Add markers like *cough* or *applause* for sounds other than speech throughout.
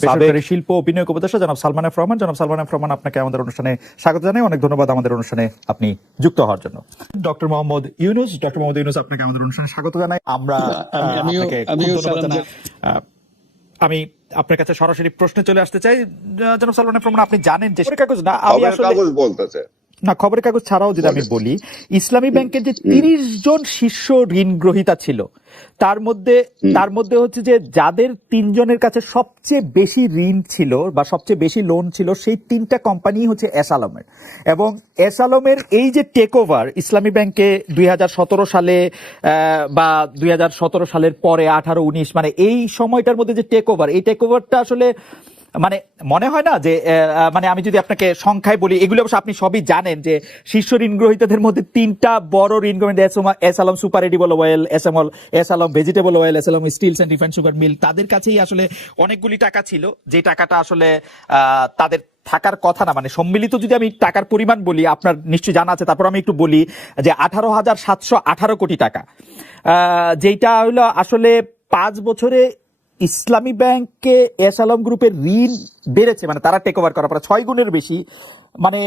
বেসরকারি শিল্প ও বিনিয়োগ উপদেষ্টা জনাব সালমান এফ রহমান। জনাব সালমান এফ রহমান আপনাকে আমাদের অনুষ্ঠানে স্বাগত জানাই। অনেক ধন্যবাদ আমাদের অনুষ্ঠানে আপনি যুক্ত হওয়ার জন্য। ডক্টর মোহাম্মদ ইউনুস ডক্টর মোহাম্মদ ইউনুস আপনাকে আমাদের অনুষ্ঠানে স্বাগত জানাই। আমরা আমি- আপনার কাছে সরাসরি প্রশ্নে চলে আসতে চাই। জনাব সালমান এফ রহমান আপনি জানেন যে কাগজ না আমি আসলে কাগজ বলতেছে। না খবরের কাগজ ছাড়াও যদি আমি বলি ইসলামী ব্যাংকের যে তিরিশ জন শীর্ষ ঋণ গ্রহীতা ছিল তার মধ্যে তার মধ্যে হচ্ছে যে যাদের তিনজনের কাছে সবচেয়ে বেশি ঋণ ছিল বা সবচেয়ে বেশি লোন ছিল সেই তিনটা কোম্পানি হচ্ছে এস আলমের। এবং এস আলমের এই যে টেক ওভার ইসলামী ব্যাংকে দুই হাজার সতেরো সালে বা দুই হাজার সতেরো সালের পরে আঠারো উনিশ মানে এই সময়টার মধ্যে যে টেক ওভার এই টেক ওভারটা আসলে মানে মনে হয় না যে মানে আমি যদি আপনাকে সংখ্যায় বলি, এগুলো অবশ্য আপনি সবই জানেন যে শীর্ষ ঋণ গ্রহীতাদের মধ্যে তিনটা বড় ঋণ গ্রহীতা S- Alam super edible oil, S M S Alam vegetable oil, S Alam steels and refined sugar mill. তাদের কাছেই আসলে অনেকগুলি টাকা ছিল, যে টাকাটা আসলে তাদের থাকার কথা না মানে সম্মিলিত যদি আমি টাকার পরিমাণ বলি, আপনার নিশ্চয়ই জানা আছে, তারপর আমি একটু বলি যে আঠারো হাজার সাতশো আঠারো কোটি টাকা। যেটা হলো আসলে পাঁচ বছরে ইসলামী ব্যাংকে এস আলম গ্রুপের ঋণ বেড়েছে মানে তারা টেক ওভার করার পরে ছয় গুণের বেশি। মানে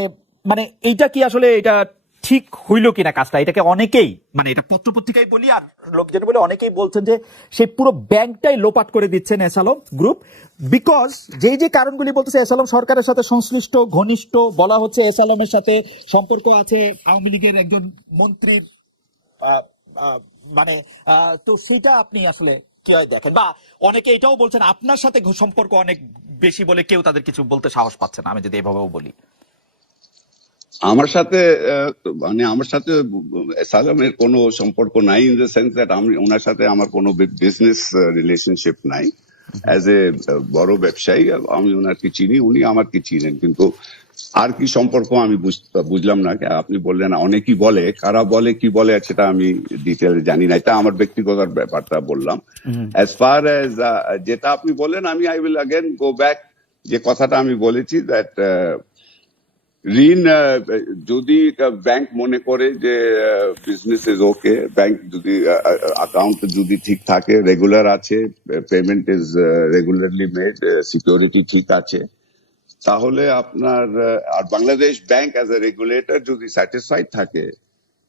মানে এইটা কি আসলে এটা ঠিক হইল কিনা কাজটা? এটাকে অনেকেই মানে এটা পত্র পত্রিকায় বলি আর লোকজন বলে অনেকেই বলছেন যে সেই পুরো ব্যাংকটাই লোপাট করে দিচ্ছেন এস আলম গ্রুপ। বিকজ যেই যে কারণগুলি বলতেছে, এস আলম সরকারের সাথে সংশ্লিষ্ট, ঘনিষ্ঠ বলা হচ্ছে এস আলমের সাথে সম্পর্ক আছে আওয়ামী লীগের একজন মন্ত্রীর মানে তো সেটা আপনি আসলে কি হয় দেখেন। বা অনেকে এটাও বলছেন আপনার সাথে সম্পর্ক অনেক বেশি বলে কেউ তাদের কিছু বলতে সাহস পাচ্ছে না আমি যদি এভাবেও বলি। আমার সাথে মানে আমার সাথে সালামের কোনো সম্পর্ক নাই ইন দ্য সেন্স দ্যাট আমি ওনার সাথে আমার কোনো বিজনেস রিলেশনশিপ নাই. অ্যাজ এ বড় ব্যবসায়ী আমি ওনাকে চিনি উনি আমাকে চিনেন। কিন্তু আর কি সম্পর্ক আমি বুঝলাম না। আপনি বললেন অনেকেই বলে। কারা বলে কি বলে সেটা আমি ডিটেল জানি না। এটা আমার ব্যক্তিগত ব্যাপারটা বললাম। অ্যাজ ফার অ্যাজ যেটা আপনি বলেন আমি I will again go back যে কথাটা আমি বলেছি দ্যাট uh, ঋণ uh, যদি ব্যাংক মনে করে যে বিজনেস ইজ ওকে ব্যাংক যদি uh, অ্যাকাউন্ট যদি ঠিক থাকে রেগুলার আছে payment is regularly made security ঠিক আছে তাহলে আপনার আর Bangladesh bank as a regulator যদি স্যাটিসফাইড থাকে,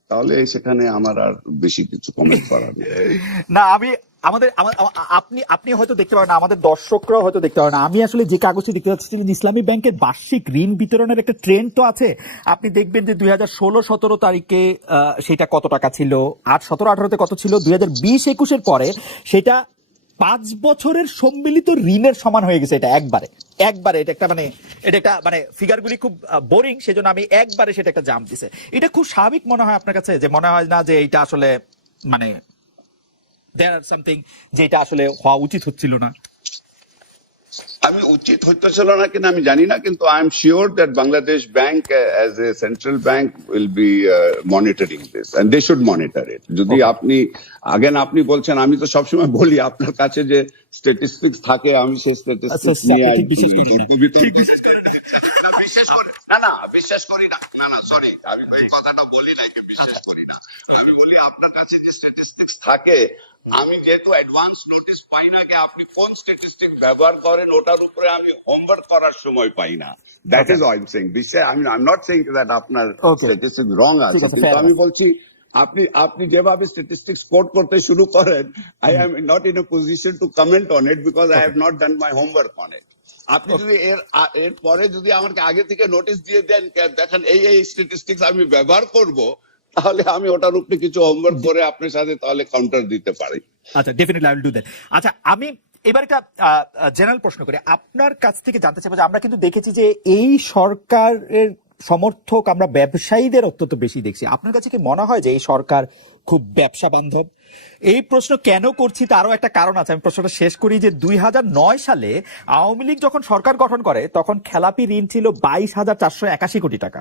তাহলে সেখানে আমার আর বেশি কিছু কমেন্ট করার *laughs* না, আমি, আমাদের, আমা- আমা- আপনি আপনি হয়তো দেখতে পারেন আমাদের দর্শকরাও হয়তো দেখতে পারেন আমি আসলে যে কাগজটি দেখতে পাচ্ছি ইসলামী ব্যাংকের বার্ষিক ঋণ বিতরণের একটা ট্রেন্ড তো আছে। আপনি দেখবেন যে দুই হাজার ষোলো, সতেরো তারিখে সেটা কত টাকা ছিল? আট, সতেরো, আঠারোতে কত ছিল? দুই হাজার বিশ একুশের পরে সেটা পাঁচ বছরের সম্মিলিত ঋণের সমান হয়ে গেছে এটা একবারে। একবারে এটা একটা মানে এটা একটা মানে ফিগারগুলি খুব বোরিং সেজন্য আমি একবারে সেটা একটা জাম দিছে। এটা খুব স্বাভাবিক মনে হয় আপনার কাছে, যে মনে হয় না যে এটা আসলে মানে দেয়ার আর সামথিং যেটা আসলে হওয়া উচিত হচ্ছিল না? আমি উচিত হইতেছিল না কিনা আমি জানি না কিন্তু I am sure that Bangladesh bank as a central bank will be monitoring this and they should monitor it যদি আপনি আগেন আপনি বলছেন আমি তো সবসময় বলি আপনার কাছে যে স্ট্যাটিস্টিক্স থাকে আমি সেই স্ট্যাটিস্টিক্স আচ্ছা, নিয়ে *laughs* বিশেষ করি না। বিশ্বাস করি না না বিশ্বাস করি না। না না সরি আমি এই কথাটা বলি না বিশ্বাস করি না। আমি বলি আপনার কাছে যে স্ট্যাটিস্টিক্স থাকে আমি যেহেতু অ্যাডভান্স নোটিস পাই না যে আপনি কোন স্ট্যাটিস্টিক ব্যবহার করেন ওটার উপরে আমি হোমওয়ার্ক করার সময় পাই না। That is I am saying বিশ্বাস আমি I am not saying that আপনার Okay. স্ট্যাটিস্টিক রং আছে আছে, কিন্তু আমি বলছি আপনি আপনি যেভাবে স্ট্যাটিস্টিক্স কোট করতে শুরু করেন I am not in a position to comment on it because I have not done my homework on it আপনি যদি এর এর পরে যদি আমাকে আগে থেকে নোটিশ দিয়ে দেন দেখেন এই এই স্ট্যাটিস্টিক্স আমি ব্যবহার করব তাহলে আমি ওটার উপরে কিছু হোমওয়ার্ক করে আপনার সাথে তাহলে কাউন্টার দিতে পারি। আচ্ছা definitely I will do that আচ্ছা আমি এবার একটা জেনারেল প্রশ্ন করি। আপনার কাছ থেকে জানতে চাইব যে আমরা কিন্তু দেখেছি যে এই সরকারের সমর্থক আমরা ব্যবসায়ীদের অত্যন্ত বেশি দেখছি। আপনার কাছে কি মনে হয় যে এই সরকার খুব ব্যবসা বান্ধব। এই প্রশ্ন কেন করছি তারও একটা কারণ আছে। আমি প্রশ্নটা শেষ করি যে দুই হাজার নয় সালে আওয়ামী লীগ যখন সরকার গঠন করে, তখন খেলাপি ঋণ ছিল বাইশ হাজার চারশো একাশি কোটি টাকা।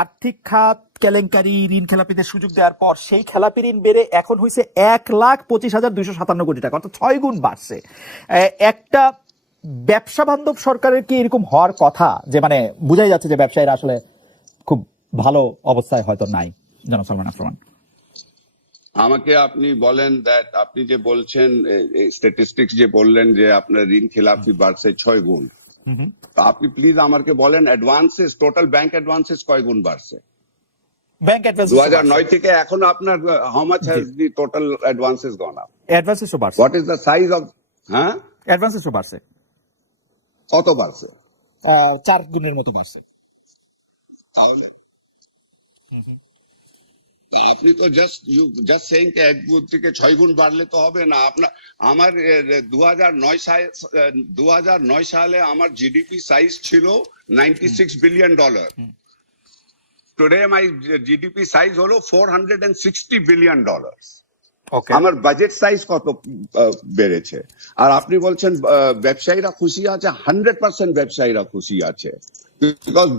আর্থিক খাত, কেলেঙ্কারি, ঋণ খেলাপিদের সুযোগ দেওয়ার পর সেই খেলাপি ঋণ বেড়ে এখন হয়েছে এক লাখ পঁচিশ হাজার দুইশো সাতান্ন কোটি টাকা, অর্থাৎ ছয় গুণ বাড়ছে। একটা ব্যবসা বান্ধব সরকারের কি এরকম হওয়ার কথা? যে মানে বোঝাই যাচ্ছে যে ব্যবসায়ীরা আসলে খুব ভালো অবস্থায় হয়তো নাই। জনাব সালমান আফরমান। আমাকে আপনি বলেন দ্যাট আপনি যে বলছেন স্ট্যাটিস্টিক্স যে বললেন যে আপনার ঋণ খেলাফি বাড়ছে ছয় গুণ। আপনি প্লিজ আমাকে বলেন অ্যাডভান্সেস টোটাল ব্যাংক অ্যাডভান্সেস কয় গুণ বাড়ছে? ব্যাংক অ্যাডভান্স দু হাজার নয় থেকে এখন আপনার how much has the total advances gone up অ্যাডভান্সেসও বাড়ছে। What is the size of হ্যাঁ? অ্যাডভান্সেসও বাড়ছে। কত বাড়ছে? আহ, চার গুণের মতো বাড়ছে। তাহলে। আপনি তো জাস্ট ইউ জাস্ট সেইং কে এক গুণ থেকে ছয় গুণ বাড়লে তো হবে না। আপনার আমার দু হাজার নয় সালে দু হাজার নয় সালে আমার জিডিপি সাইজ ছিল ninety six billion dollar today my GDP size হলো four hundred and sixty billion dollar okay আমার বাজেট সাইজ কত বেড়েছে। আর আপনি বলছেন ব্যবসায়ীরা খুশি আছে হান্ড্রেড পার্সেন্ট ব্যবসায়ীরা খুশি আছে। বিকজ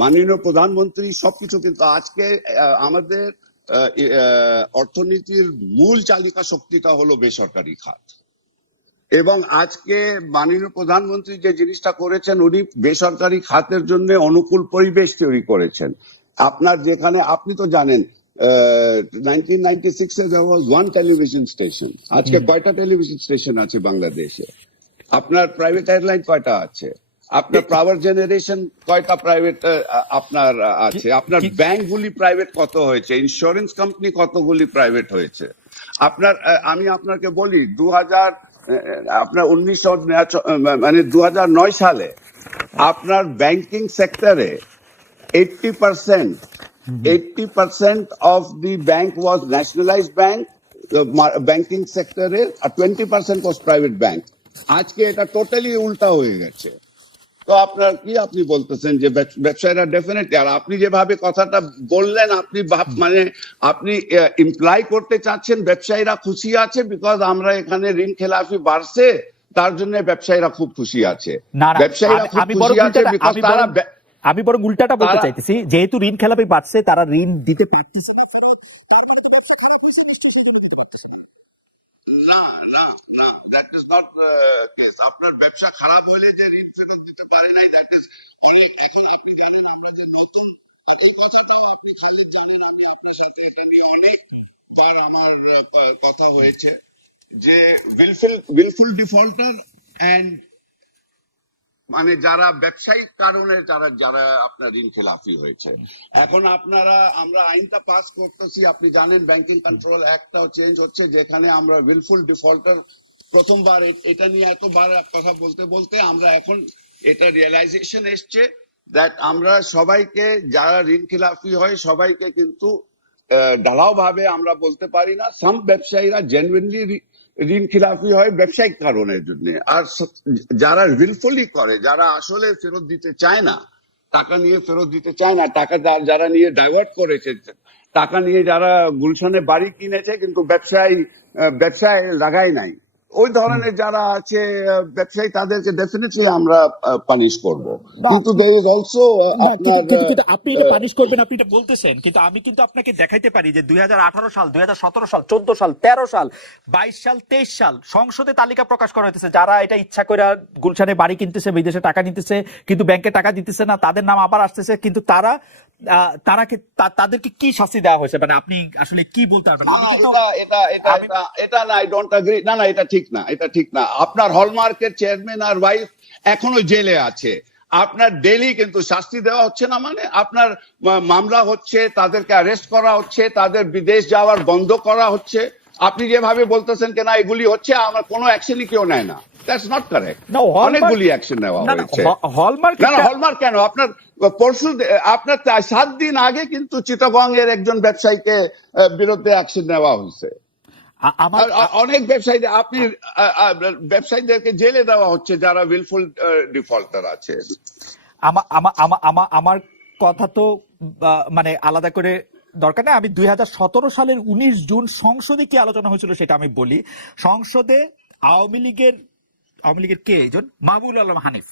মাননীয় প্রধানমন্ত্রী সবকিছু কিন্তু আজকে আমাদের অর্থনীতির মূল চালিকা শক্তিটা হলো বেসরকারি খাত। এবং আজকে মাননীয় প্রধানমন্ত্রী যে জিনিসটা করেছেন উনি বেসরকারি খাতের জন্য অনুকূল পরিবেশ তৈরি করেছেন। আপনার যেখানে আপনি তো জানেন ওয়ান টেলিভিশন স্টেশন আজকে কয়টা টেলিভিশন স্টেশন আছে বাংলাদেশে? আপনার প্রাইভেট এয়ারলাইন কয়টা আছে? আপনার পাওয়ার জেনারেশন কয়টা প্রাইভেট আপনার আছে? আপনার ব্যাংকগুলি প্রাইভেট কত হয়েছে? ইন্স্যুরেন্স কোম্পানি কতগুলি প্রাইভেট হয়েছে? আপনার আমি আপনাকে বলি দু হাজার আপনার উনিশশো মানে দু নয় সালে আপনার ব্যাংকিং সেক্টরে eighty percent eighty percent of the bank was nationalised bank banking সেক্টরে আর twenty percent was private bank আজকে এটা টোটালি উল্টা হয়ে গেছে। তো আপনার কি আপনি বলতেছেন যে ব্যবসায়ীরা ডেফিনেটলি আর আপনি যেভাবে কথাটা বললেন আপনি মানে আপনি ইমপ্লাই করতে চাচ্ছেন ব্যবসায়ীরা খুশি আছে বিকজ আমরা এখানে ঋণ খেলাফি বাড়ছে তার জন্য ব্যবসায়ীরা খুব খুশি আছে। ব্যবসায়ীরা আমি- খুব খুশি আছে বিকজ তারা আমি বরং উল্টাটা বলতে চাইতেছি যেহেতু ঋণ খেলাপি বাড়ছে তারা ঋণ দিতে পারতেছে না মানে না না। দ্যাট ইজ নট কেস আপনার ব্যবসা খারাপ হলে যে ঋণ ফেরত দিতে পারে নাই দ্যাট ইজ এখন আপনি এই আমার কথা হয়েছে যে উইলফুল উইলফুল ডিফল্টার মানে যারা ব্যবসায়িক কারণে যারা যারা আপনার ঋণ খেলাফি হয়েছে এখন আপনারা আমরা আইনটা পাস করতেছি আপনি জানেন ব্যাংকিং কন্ট্রোল অ্যাক্টটাও চেঞ্জ হচ্ছে যেখানে আমরা উইলফুল ডিফল্টার প্রথমবার এটা নিয়ে এতবার কথা বলতে বলতে আমরা এখন এটা রিয়েলাইজেশন এসছে দ্যাট আমরা সবাইকে যারা ঋণ খেলাফি হয় সবাইকে কিন্তু ঢালাও ভাবে আমরা বলতে পারি না। সাম ব্যবসায়ীরা জেনুইনলি ঋণ খিলাফি হয় ব্যবসায়িক কারণের জন্য। আর যারা উইলফুলি করে, যারা আসলে ফেরত দিতে চায় না, টাকা নিয়ে ফেরত দিতে চায় না, টাকা যারা নিয়ে ডাইভার্ট করেছে, টাকা নিয়ে যারা গুলশনে বাড়ি কিনেছে, কিন্তু ব্যবসায়ী ব্যবসায় লাগাই নাই। ওই ধরনের যারা আছে ব্যবসায়ী তাদেরকে ডেফিনেটলি আমরা পানিশ করব। কিন্তু দের ইজ অলসো কিন্তু- আপনি এটা পানিশ করবেন আপনি এটা বলতেছেন। কিন্তু আমি কিন্তু আপনাকে দেখাইতে পারি যে দুই হাজার আঠারো সাল দুই হাজার সতেরো সাল চোদ্দ সাল তেরো সাল বাইশ সাল তেইশ সাল সংসদে তালিকা প্রকাশ করা হইতেছে যারা এটা ইচ্ছা করে গুলশানে বাড়ি কিনতেছে বিদেশে টাকা নিতেছে কিন্তু ব্যাংকে টাকা দিতেছে না তাদের নাম আবার আসতেছে কিন্তু তারা আহ, তারা কি- তা- তাদেরকে কি শাস্তি দেওয়া হয়েছে? মানে আপনি আসলে কি বলতে পারবেন? এটা এটা এটা এটা না আই ডোন্ট এগ্রি না না এটা ঠিক না এটা ঠিক না। আপনার হলমার্কের চেয়ারম্যান আর ওয়াইফ এখনও জেলে আছে। আপনার ডেলি কিন্তু শাস্তি দেওয়া হচ্ছে না মানে আপনার মামলা হচ্ছে তাদেরকে অ্যারেস্ট করা হচ্ছে তাদের বিদেশ যাওয়ার বন্ধ করা হচ্ছে। আপনি যেভাবে বলতেছেন কেনা এগুলি হচ্ছে আমার কোনো অ্যাকশনই কেউ নেয় না। দ্যাটস নট কারেক্ট অনেকগুলি অ্যাকশন নেওয়া হয়েছে। হলমার্ক না হলমার্ক কেন? আপনার পরশু আপনার সাত দিন আগে কিন্তু চিটাগং এর একজন ব্যবসায়ীকে বিরুদ্ধে অ্যাকশন নেওয়া হয়েছে। আমার অনেক ব্যবসায়ীদের আপনি ব্যবসায়ীদেরকে জেলে দেওয়া হচ্ছে যারা উইলফুল ডিফল্টার আছে আমা- আমা- আমা- আমা- আমার কথা তো মানে আলাদা করে দরকার নেই। আমি দুই হাজার সতেরো সালের উনিশ জুন সংসদে কি আলোচনা হয়েছিল সেটা আমি বলি। সংসদে আওয়ামী লীগের আওয়ামী লীগের কে? একজন মাহবুল আলম হানিফ।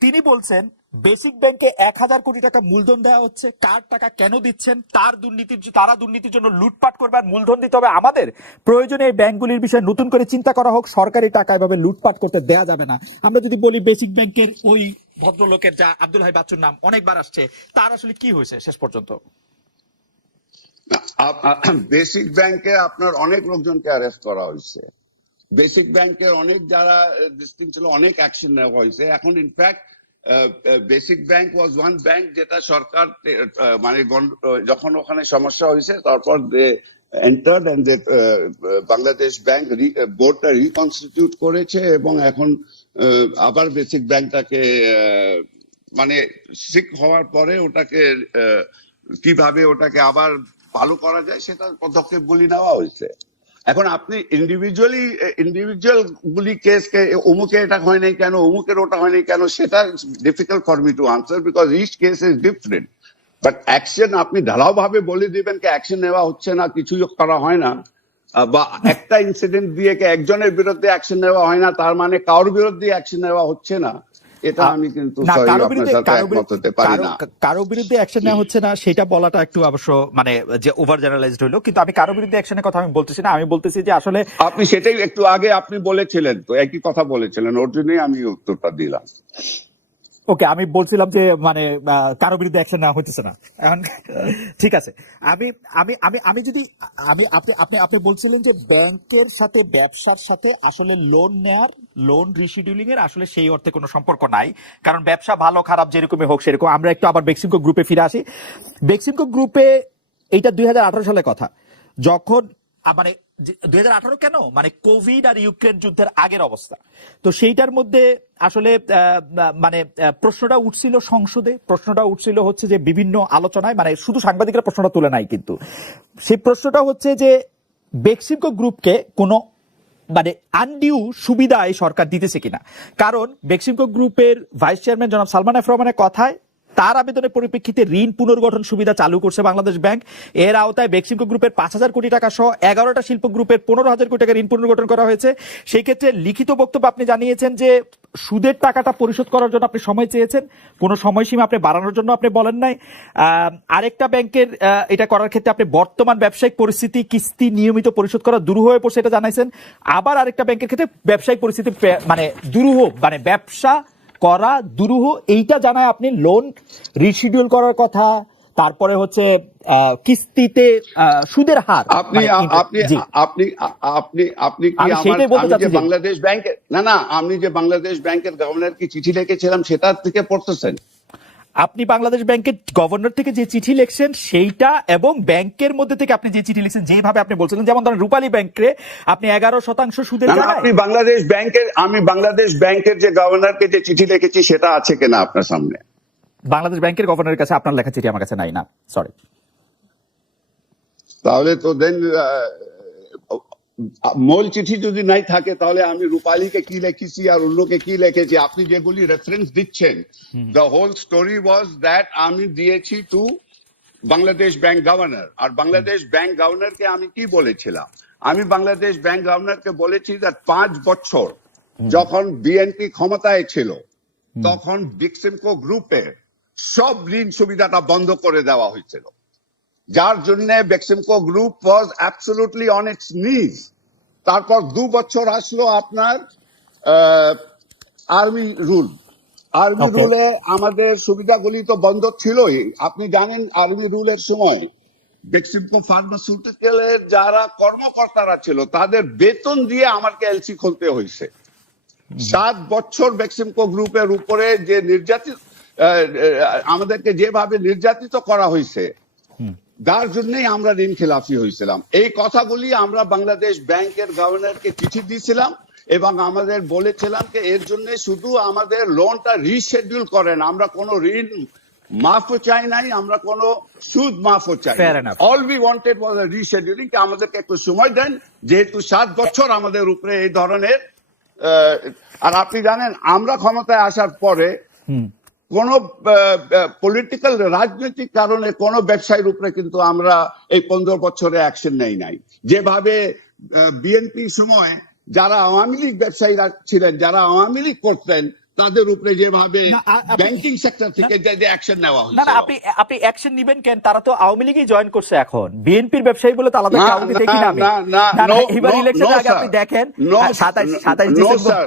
তিনি বলছেন বেসিক ব্যাংকে এক হাজার কোটি টাকা মূলধন দেওয়া হচ্ছে। কার টাকা কেন দিচ্ছেন? তার দুর্নীতির তারা দুর্নীতির জন্য লুটপাট করবে মূলধন দিতে হবে আমাদের? প্রয়োজনে এই ব্যাংকগুলির বিষয়ে নতুন করে চিন্তা করা হোক। সরকারি টাকা এভাবে লুটপাট করতে দেয়া যাবে না। আমরা যদি বলি বেসিক ব্যাংকের ওই ভদ্রলোকের যা আব্দুল হাই বাচ্চুর নাম অনেকবার আসছে, তার আসলে কি হয়েছে শেষ পর্যন্ত? বেসিক ব্যাংকে আপনার অনেক লোকজনকে অ্যারেস্ট করা হয়েছে। বেসিক ব্যাংকের অনেক যারা ডিস্ট্রিক্ট ছিল, অনেক অ্যাকশন নেওয়া হয়েছে। এখন in fact basic bank was one bank যেটা সরকার মানে যখন ওখানে সমস্যা হয়েছে, তারপর এন্টার্ড এন্ড বাংলাদেশ ব্যাংক বোর্ডটা রিকনস্টিটিউট করেছে এবং এখন আবার বেসিক ব্যাংকটাকে মানে সিক হওয়ার পরে ওটাকে কীভাবে ওটাকে আবার ভালো করা যায় সেটা পদক্ষেপগুলি নেওয়া হয়েছে। এখন আপনি ইন্ডিভিজুয়ালি ইন্ডিভিজুয়াল গুলি কেসকে অমুকে এটা হয় নাই কেন, অমুকের ওটা হয় নাই কেন, সেটা difficult for me to answer because each case is different but action আপনি ঢালাও ভাবে বলে দিবেন কি অ্যাকশন নেওয়া হচ্ছে না, কিছুই করা হয় না। বা একটা ইনসিডেন্ট দিয়ে একজনের বিরুদ্ধে অ্যাকশন নেওয়া হয় না, তার মানে কারোর বিরুদ্ধে অ্যাকশন নেওয়া হচ্ছে না। এটা আমি কিন্তু কারও বিরুদ্ধে অ্যাকশন নেওয়া হচ্ছে না সেটা বলাটা একটু অবশ্য মানে যে ওভার জেনারেলাইজড হলো কিন্তু আমি কারও বিরুদ্ধে অ্যাকশনের কথা আমি বলতেছি না আমি বলতেছি যে আসলে আপনি সেটাই একটু আগে আপনি বলেছিলেন তো একই কথা বলেছিলেন ওর জন্যই আমি উত্তরটা দিলাম। ওকে আমি বলছিলাম যে মানে কারও বিরুদ্ধে অ্যাকশন নেওয়া হচ্ছে না। এখন *laughs* ঠিক আছে। আমি আমি আমি আমি যদি, আমি, আপনি আপনি আপনি বলছিলেন যে ব্যাংকের সাথে, ব্যবসার সাথে আসলে লোন নেয়ার লোন রিশিডিউলিং এর আসলে সেই অর্থে কোনো সম্পর্ক নাই। কারণ ব্যবসা ভালো, খারাপ যেরকমই হোক, সেরকম। আমরা একটু আবার বেক্সিমকো গ্রুপে ফিরে আসি। বেক্সিমকো গ্রুপে, এইটা দুই সালের কথা। যখন মানে দু হাজার আঠারো কেন? মানে কোভিড আর ইউক্রেন যুদ্ধের আগের অবস্থা। তো সেইটার মধ্যে আসলে মানে প্রশ্নটা উঠছিল সংসদে। প্রশ্নটা উঠছিল হচ্ছে যে বিভিন্ন আলোচনায় মানে শুধু সাংবাদিকরা প্রশ্নটা তুলে নাই কিন্তু। সেই প্রশ্নটা হচ্ছে যে বেক্সিমকো গ্রুপকে কোনো মানে আনডিউ সুবিধা এই সরকার দিতেছে কিনা? কারণ বেক্সিমকো গ্রুপের ভাইস চেয়ারম্যান জনাব সালমান এফ রহমানের কথায় তার আবেদনের পরিপ্রেক্ষিতে ঋণ পুনর্গঠন সুবিধা চালু করছে বাংলাদেশ ব্যাংক। এর আওতায় বেক্সিমকো গ্রুপের পাঁচ হাজার কোটি টাকা সহ এগারোটা শিল্প গ্রুপের পনেরো হাজার কোটি টাকা ঋণ পুনর্গঠন করা হয়েছে। সেই ক্ষেত্রে লিখিত বক্তব্য আপনি জানিয়েছেন যে সুদের টাকাটা পরিশোধ করার জন্য আপনি সময় চেয়েছেন। কোনো সময়সীমা আপনি বাড়ানোর জন্য আপনি বলেন নাই। আরেকটা ব্যাংকের এটা করার ক্ষেত্রে আপনি বর্তমান ব্যবসায়িক পরিস্থিতি, কিস্তি নিয়মিত পরিশোধ করা দুরূহ হয়ে পড়ছে, এটা জানাইছেন। আবার আরেকটা ব্যাংকের ক্ষেত্রে ব্যবসায়িক পরিস্থিতি মানে দুরূহ মানে ব্যবসা করা দুরূহ এইটা জানায় আপনি লোন রিশিডিউল করার কথা তারপরে হচ্ছে কিস্তিতে সুদের হার। আপনি মানে আপনি আপনি আপনি আপনি কি আমার যে বাংলাদেশ ব্যাংকের না না আমি যে বাংলাদেশ ব্যাংকের গভর্নর কি চিঠি লিখেছিলাম সেটা থেকে পড়তেছেন? আপনি বাংলাদেশ ব্যাংকের গভর্নর থেকে যে চিঠি লিখছেন সেইটা এবং ব্যাংকের মধ্যে থেকে আপনি যে চিঠি লিখছেন যেভাবে আপনি বলছিলেন যেমন ধরেন রূপালী ব্যাংকে আপনি এগারো শতাংশ না, আপনি বাংলাদেশ ব্যাংকের আমি বাংলাদেশ ব্যাংকের যে গভর্নরকে যে চিঠি লিখেছি সেটা আছে কিনা আপনার সামনে? বাংলাদেশ ব্যাংকের গভর্নরের কাছে আপনার লেখা চিঠি আমার কাছে নাই না সরি তাহলে তো দেন মূল চিঠি যদি নাই থাকে তাহলে আমি রূপালীকে কি লিখেছি আর অন্যকে কি লিখেছি? আপনি যেগুলি রেফারেন্স দিচ্ছেন the whole story was that আমি দিয়েছি টু বাংলাদেশ ব্যাংক গভর্নর আর বাংলাদেশ ব্যাংক গভর্নরকে আমি কি বলেছিলাম? আমি বাংলাদেশ ব্যাংক গভর্নরকে বলেছি যে পাঁচ বছর যখন বিএনপি ক্ষমতায় ছিল তখন বিক্সিমকো গ্রুপের সব ঋণ সুবিধাটা বন্ধ করে দেওয়া হয়েছিল। যার জন্য Beximco group was absolutely on its নিজ তারপর দু বছর আসলো আপনার আর্মি রুল আর্মি রুলে আমাদের সুবিধাগুলি তো বন্ধ ছিলই। আপনি জানেন আর্মি রুলের সময় বেক্সিমকো ফার্মাসিউটিক্যালের যারা কর্মকর্তারা ছিল তাদের বেতন দিয়ে আমাকে এলসি খুলতে হয়েছে। সাত বছর বেক্সিমকো গ্রুপের উপরে যে নির্যাতিত আমাদেরকে যেভাবে নির্যাতিত করা হয়েছে যার জন্যই আমরা ঋণ খেলাফি হয়েছিলাম। এই কথাগুলি আমরা বাংলাদেশ ব্যাংকের গভর্নরকে চিঠি দিয়েছিলাম এবং আমাদের বলেছিলাম যে এর জন্য শুধু আমাদের লোনটা রিশেডিউল করেন। আমরা কোনো ঋণ মাফও চাই নাই আমরা কোনো সুদ মাফও চাই all we wanted was rescheduling আমাদেরকে একটু সময় দেন যেহেতু সাত বছর আমাদের উপরে এই ধরনের আর আপনি জানেন আমরা ক্ষমতায় আসার পরে কোন পলিটিক্যাল রাজনৈতিক কারণে কোন ব্যবসায়ীর উপরে কিন্তু আমরা এই পনেরো বছরে অ্যাকশন নেই নাই। যেভাবে বিএনপি সময় যারা আওয়ামী লীগ ব্যবসায়ীরা ছিলেন যারা আওয়ামী লীগ করতেন তাদের উপরে যেভাবে আপনি- ব্যাংকিং সেক্টর থেকে যে অ্যাকশন নেওয়া না না আপনি আপনি অ্যাকশন নিবেন কেন? তারা তো আওয়ামী লীগই জয়েন করছে এখন। বিএনপির ব্যবসায়ী বলে তো আলাদা না, দেখি না আমি না, না, এবার no, আগে আপনি দেখেন No, সাতাইশ সাতাইশ no, December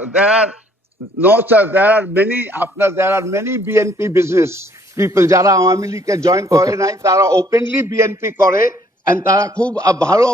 no, sir. There are many, আপনার there are many BNP business people যারা আওয়ামী লীগকে জয়েন করে নাই তারা ওপেনলি বিএনপি করে and তারা খুব ভালো